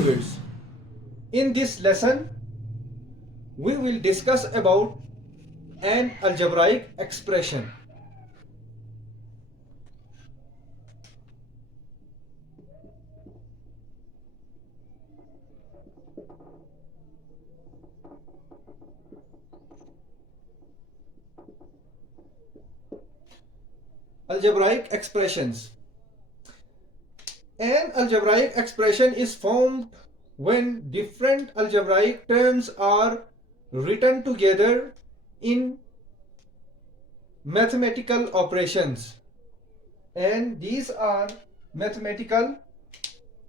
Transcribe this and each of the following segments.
viewers, in this lesson we will discuss about an algebraic expression. Algebraic expressions. An algebraic expression is formed when different algebraic terms are written together in mathematical operations, and these are mathematical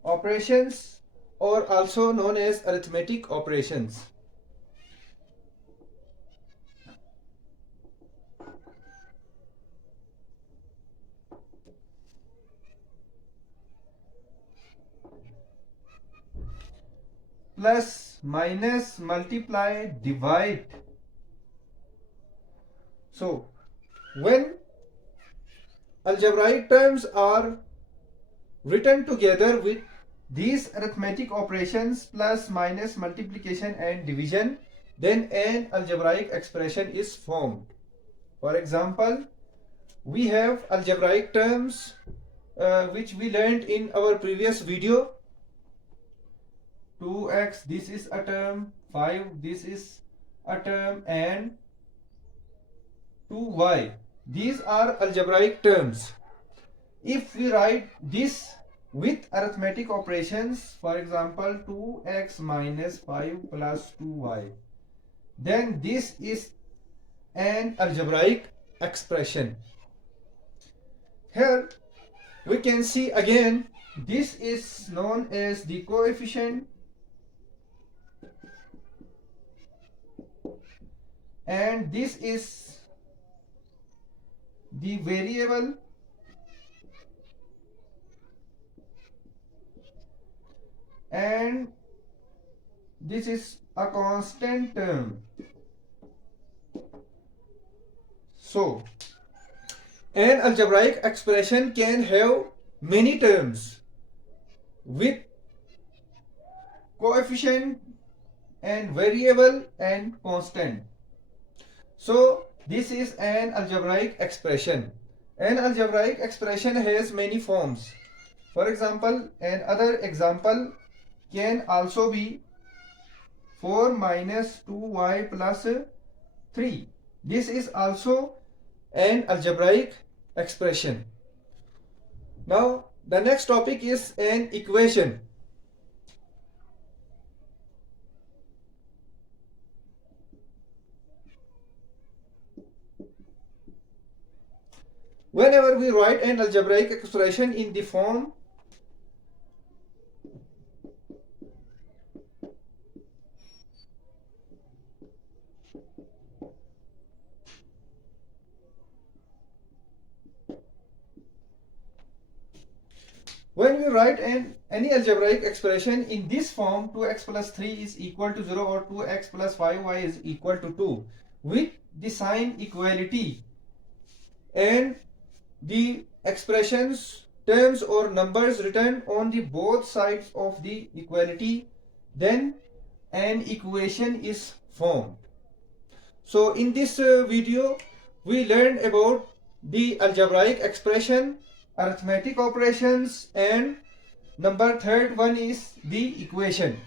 operations or also known as arithmetic operations. Plus, minus, multiply, divide. So, when algebraic terms are written together with these arithmetic operations plus, minus, multiplication and division, then an algebraic expression is formed. For example, we have algebraic terms which we learned in our previous video. 2x, this is a term, 5, this is a term, and 2y. These are algebraic terms. If we write this with arithmetic operations, for example 2x minus 5 plus 2y, then this is an algebraic expression. Here we can see again, this is known as the coefficient and this is the variable, and this is a constant term. So, an algebraic expression can have many terms with coefficient and variable and constant. So, this is an algebraic expression. An algebraic expression has many forms. For example, another example can also be 4 minus 2y plus 3. This is also an algebraic expression. Now, the next topic is an equation. Whenever we write an algebraic expression in the form any algebraic expression in this form, 2x plus 3 is equal to 0 or 2x plus 5y is equal to 2 with the sign equality, and the expressions, terms or numbers written on the both sides of the equality, then an equation is formed. So in this video we learned about the algebraic expression, arithmetic operations, and third one is the equation.